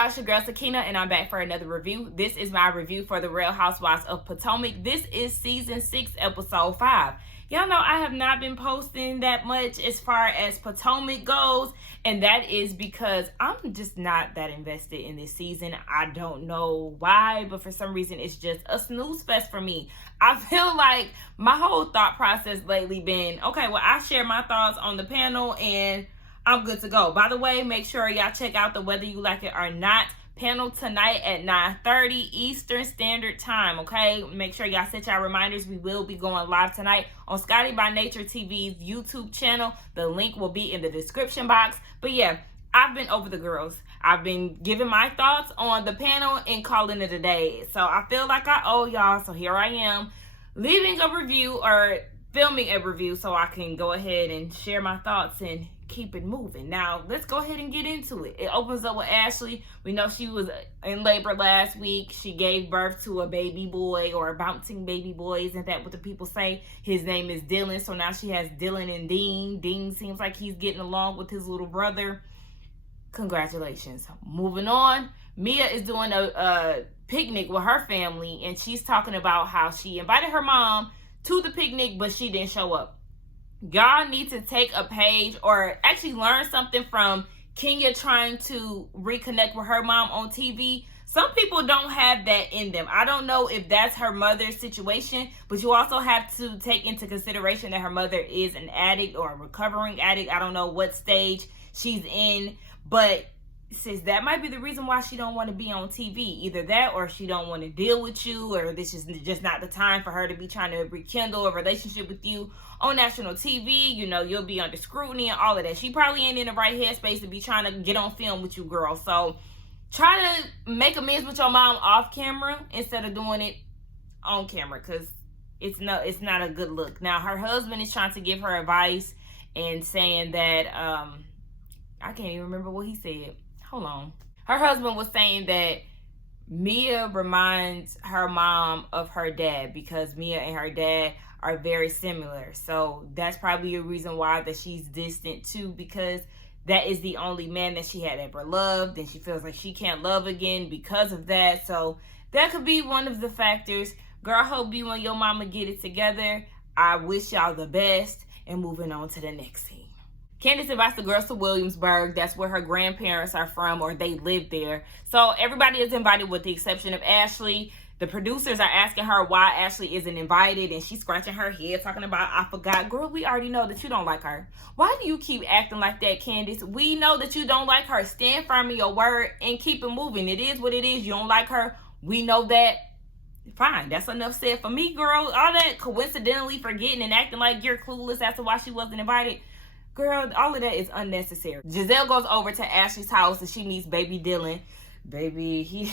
y'all, it's your girl Sakina, and I'm back for another review. This is my review for the Real Housewives of Potomac. This is season 6, episode 5. Y'all know I have not been posting that much as far as Potomac goes, and that is because I'm just not that invested in this season. I don't know why, but for some reason it's just a snooze fest for me. I feel like my whole thought process lately been, okay, well, I share my thoughts on the panel and I'm good to go. By the way, make sure y'all check out the Whether You Like It or Not panel tonight at 9:30 Eastern Standard Time, okay? Make sure y'all set y'all reminders. We will be going live tonight on Scotty by Nature TV's YouTube channel. The link will be in the description box. But yeah, I've been over the girls. I've been giving my thoughts on the panel and calling it a day. So I feel like I owe y'all. So here I am, leaving a review or filming a review so I can go ahead and share my thoughts and keep it moving. Now, let's go ahead and get into it. It opens up with Ashley. We know she was in labor last week. She gave birth to a baby boy, or a bouncing baby boy. Isn't that what the people say? His name is Dylan. So now she has Dylan and Dean. Dean seems like he's getting along with his little brother. Congratulations. Moving on, Mia is doing a picnic with her family, and she's talking about how she invited her mom to the picnic, but she didn't show up. Y'all need to take a page or actually learn something from Kenya trying to reconnect with her mom on TV. Some people don't have that in them. I don't know if that's her mother's situation, but you also have to take into consideration that her mother is an addict or a recovering addict. I don't know what stage she's in, but sis, that might be the reason why she don't want to be on TV. Either that, or she don't want to deal with you, or this is just not the time for her to be trying to rekindle a relationship with you on national TV. You know, you'll be under scrutiny and all of that. She probably ain't in the right headspace to be trying to get on film with you, girl. So try to make amends with your mom off camera instead of doing it on camera, because it's not a good look. Now, her husband is trying to give her advice and saying that I can't even remember what he said. Hold on. Her husband was saying that Mia reminds her mom of her dad because Mia and her dad are very similar. So that's probably a reason why that she's distant too, because that is the only man that she had ever loved, and she feels like she can't love again because of that. So that could be one of the factors. Girl, I hope you and your mama get it together. I wish y'all the best. And moving on to the next scene. Candace invites the girls to Williamsburg. That's where her grandparents are from, or they live there. So everybody is invited with the exception of Ashley. The producers are asking her why Ashley isn't invited, and she's scratching her head talking about, I forgot. Girl, we already know that you don't like her. Why do you keep acting like that, Candace? We know that you don't like her. Stand firm in your word and keep it moving. It is what it is. You don't like her. We know that. Fine, that's enough said for me, girl. All that coincidentally forgetting and acting like you're clueless as to why she wasn't invited. Girl, all of that is unnecessary. Giselle goes over to Ashley's house and she meets baby Dylan. Baby, he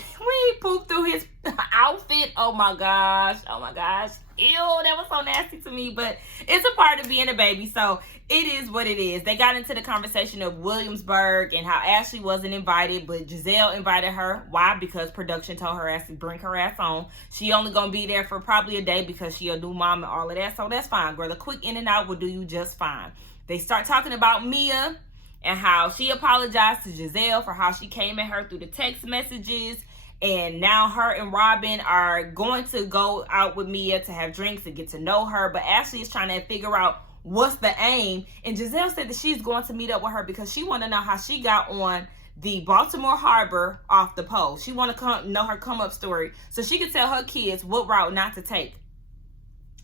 pooped through his outfit. Oh my gosh. Oh my gosh. Ew, that was so nasty to me. But it's a part of being a baby, so it is what it is. They got into the conversation of Williamsburg and how Ashley wasn't invited, but Giselle invited her. Why? Because production told her ass to bring her ass on. She only gonna be there for probably a day because she a new mom and all of that. So that's fine, girl. A quick in and out will do you just fine. They start talking about Mia and how she apologized to Giselle for how she came at her through the text messages. And now her and Robin are going to go out with Mia to have drinks and get to know her. But Ashley is trying to figure out what's the aim. And Giselle said that she's going to meet up with her because she want to know how she got on the Baltimore Harbor off the pole. She want to know her come up story so she can tell her kids what route not to take.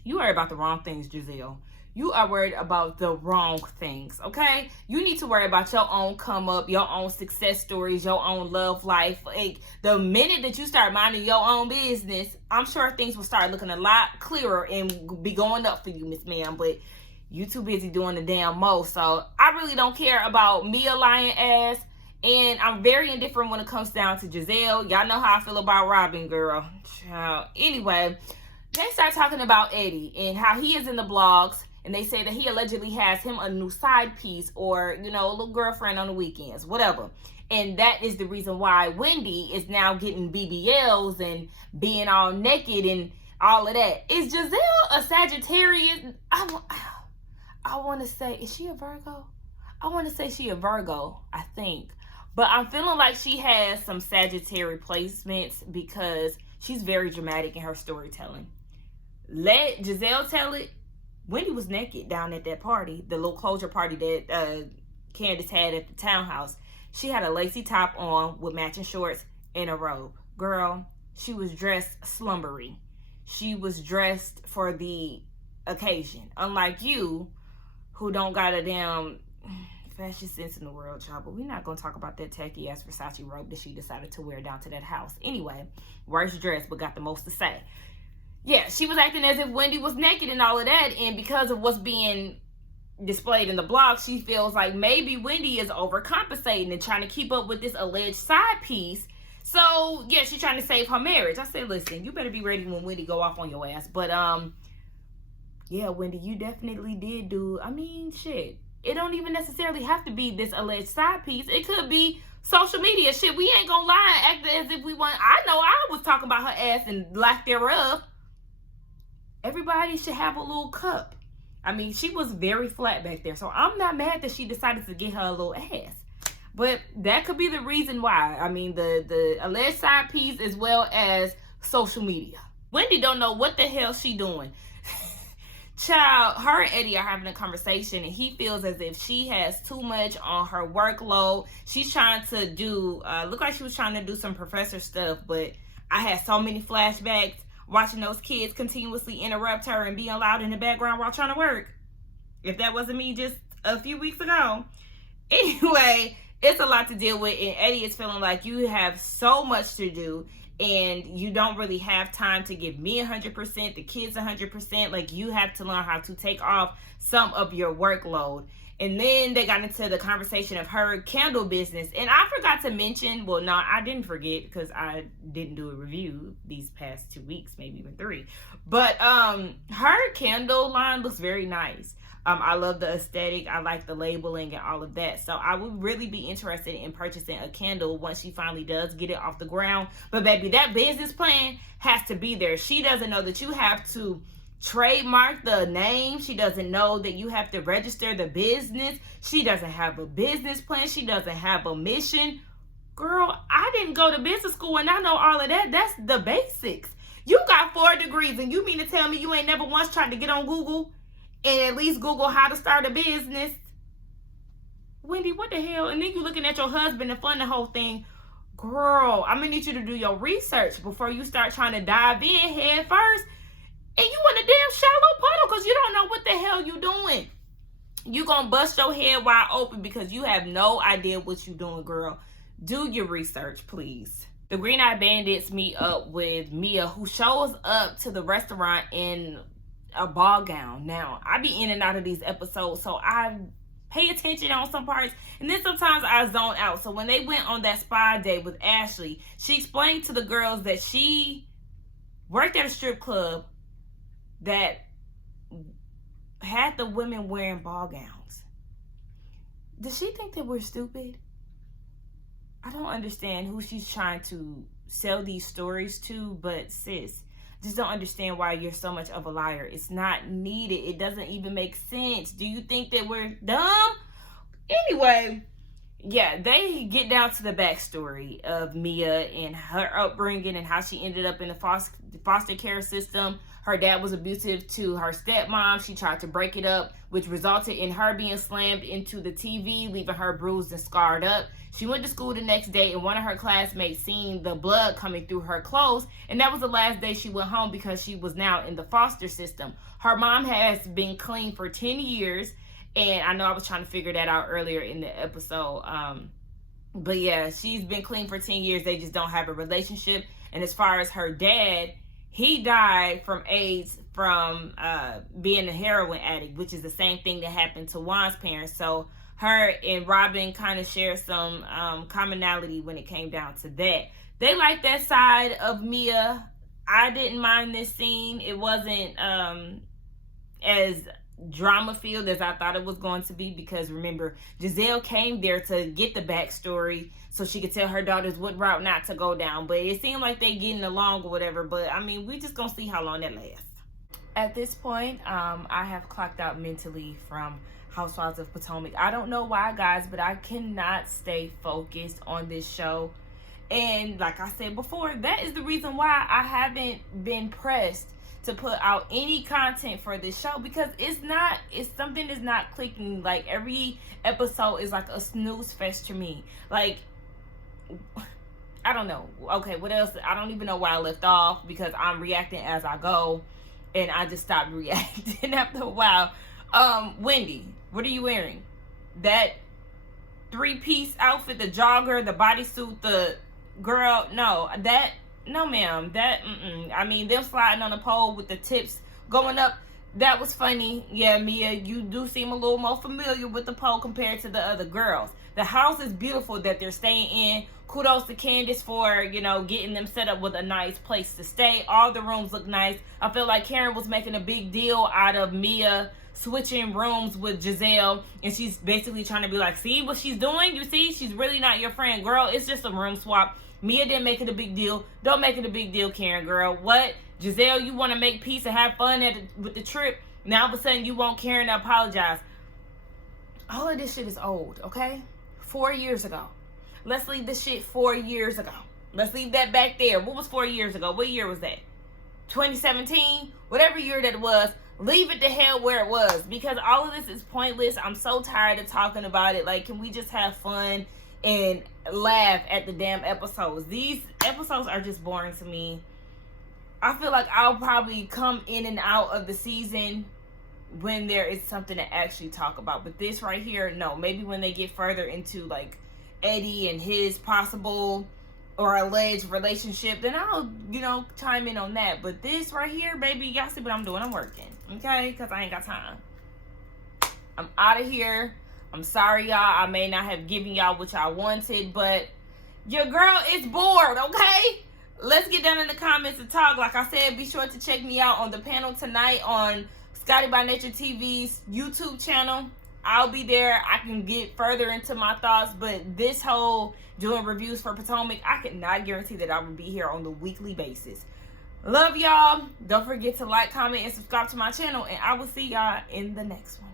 You worry about the wrong things, Giselle. You are worried about the wrong things, okay? You need to worry about your own come up, your own success stories, your own love life. Like, the minute that you start minding your own business, I'm sure things will start looking a lot clearer and be going up for you, Miss Ma'am. But you too busy doing the damn most. So I really don't care about Mia lying ass. And I'm very indifferent when it comes down to Giselle. Y'all know how I feel about Robin, girl. Child. Anyway, they start talking about Eddie and how he is in the blogs. And they say that he allegedly has him a new side piece, or, you know, a little girlfriend on the weekends, whatever. And that is the reason why Wendy is now getting BBLs and being all naked and all of that. Is Giselle a Sagittarius? I want to say, is she a Virgo? I want to say she a Virgo, I think. But I'm feeling like she has some Sagittarius placements because she's very dramatic in her storytelling. Let Giselle tell it. Wendy was naked down at that party, the little closure party that Candace had at the townhouse. She had a lacy top on with matching shorts and a robe. Girl, she was dressed slumbery. She was dressed for the occasion. Unlike you, who don't got a damn fashion sense in the world, y'all. But we're not going to talk about that tacky ass Versace robe that she decided to wear down to that house. Anyway, worst dress, but got the most to say. Yeah, she was acting as if Wendy was naked and all of that. And because of what's being displayed in the blog, she feels like maybe Wendy is overcompensating and trying to keep up with this alleged side piece. So, yeah, she's trying to save her marriage. I said, listen, you better be ready when Wendy go off on your ass. But, yeah, Wendy, you definitely did do, I mean, shit. It don't even necessarily have to be this alleged side piece. It could be social media shit. We ain't gonna lie, act as if we want. I know I was talking about her ass and lack thereof. Everybody should have a little cup. I mean, she was very flat back there. So I'm not mad that she decided to get her a little ass. But that could be the reason why. I mean, the alleged side piece as well as social media. Wendy don't know what the hell she doing. Child, her and Eddie are having a conversation, and he feels as if she has too much on her workload. She's trying to do, look like she was trying to do some professor stuff, but I had so many flashbacks watching those kids continuously interrupt her and being loud in the background while trying to work. If that wasn't me just a few weeks ago. Anyway, it's a lot to deal with, and Eddie is feeling like you have so much to do, and you don't really have time to give me 100%, the kids 100%. Like, you have to learn how to take off some of your workload. And then they got into the conversation of her candle business. And I forgot to mention, well, no, I didn't forget because I didn't do a review these past 2 weeks, maybe even 3. But her candle line looks very nice. I love the aesthetic. I like the labeling and all of that. So I would really be interested in purchasing a candle once she finally does get it off the ground. But baby, that business plan has to be there. She doesn't know that you have to trademark the name. She doesn't know that you have to register the business. She doesn't have a business plan. She doesn't have a mission. Girl, I didn't go to business school and I know all of that. That's the basics. You got 4 degrees and you mean to tell me you ain't never once tried to get on Google and at least Google how to start a business? Wendy, what the hell? And then you looking at your husband and fund the whole thing. Girl, I'm going to need you to do your research before you start trying to dive in head first. And you in a damn shallow puddle because you don't know what the hell you doing. You going to bust your head wide open because you have no idea what you doing, girl. Do your research, please. The Green Eye Bandits meet up with Mia, who shows up to the restaurant in a ball gown. Now, I be in and out of these episodes, so I pay attention on some parts, and then sometimes I zone out. So when they went on that spa day with Ashley, she explained to the girls that she worked at a strip club that had the women wearing ball gowns. Does she think that we're stupid? I don't understand who she's trying to sell these stories to, but sis, just don't understand why you're so much of a liar. It's not needed. It doesn't even make sense. Do you think that we're dumb? Anyway, yeah, they get down to the backstory of Mia and her upbringing and how she ended up in the foster care system. Her dad was abusive to her stepmom. She tried to break it up, which resulted in her being slammed into the TV, leaving her bruised and scarred up. She went to school the next day, and one of her classmates seen the blood coming through her clothes, and that was the last day she went home because she was now in the foster system. Her mom has been clean for 10 years, and I know I was trying to figure that out earlier in the episode. But yeah, she's been clean for 10 years. They just don't have a relationship. And as far as her dad, he died from AIDS from being a heroin addict, which is the same thing that happened to Juan's parents. So her and Robin kind of share some commonality when it came down to that. They like that side of Mia. I didn't mind this scene. It wasn't as drama-filled as I thought it was going to be, because remember, Giselle came there to get the backstory so she could tell her daughters what route not to go down. But it seemed like they getting along or whatever. But I mean, we just gonna see how long that lasts. At this point, I have clocked out mentally from Housewives of Potomac. I don't know why, guys, but I cannot stay focused on this show. And like I said before, that is the reason why I haven't been pressed to put out any content for this show, because it's something that's not clicking. Like, every episode is like a snooze fest to me. Like, I don't know. Okay, what else? I don't even know where I left off, because I'm reacting as I go, and I just stopped reacting after a while. Wendy, what are you wearing? That 3-piece outfit, the jogger, the bodysuit, the girl, no, ma'am, I mean, them sliding on the pole with the tips going up, that was funny. Yeah, Mia, you do seem a little more familiar with the pole compared to the other girls. The house is beautiful that they're staying in. Kudos to Candace for, you know, getting them set up with a nice place to stay. All the rooms look nice. I feel like Karen was making a big deal out of Mia switching rooms with Giselle, and she's basically trying to be like, see what she's doing? You see, she's really not your friend, girl. It's just a room swap. Mia didn't make it a big deal. Don't make it a big deal, Karen, girl. What? Giselle, you want to make peace and have fun with the trip. Now all of a sudden you want Karen to apologize. All of this shit is old, okay? 4 years ago. Let's leave this shit 4 years ago. Let's leave that back there. What was 4 years ago? What year was that? 2017? Whatever year that was. Leave it the hell where it was, because all of this is pointless. I'm so tired of talking about it. Like, can we just have fun and laugh at the damn episodes? These episodes are just boring to me. I feel like I'll probably come in and out of the season when there is something to actually talk about. But this right here, no. Maybe when they get further into, like, Eddie and his possible or alleged relationship, then I'll, you know, chime in on that. But this right here, baby, y'all see what I'm doing? I'm working, okay? Because I ain't got time. I'm out of here. I'm sorry, y'all. I may not have given y'all what y'all wanted, but your girl is bored, okay? Let's get down in the comments and talk. Like I said, be sure to check me out on the panel tonight on Scotty by Nature TV's YouTube channel. I'll be there. I can get further into my thoughts, but this whole doing reviews for Potomac, I cannot guarantee that I will be here on the weekly basis. Love y'all. Don't forget to like, comment, and subscribe to my channel, and I will see y'all in the next one.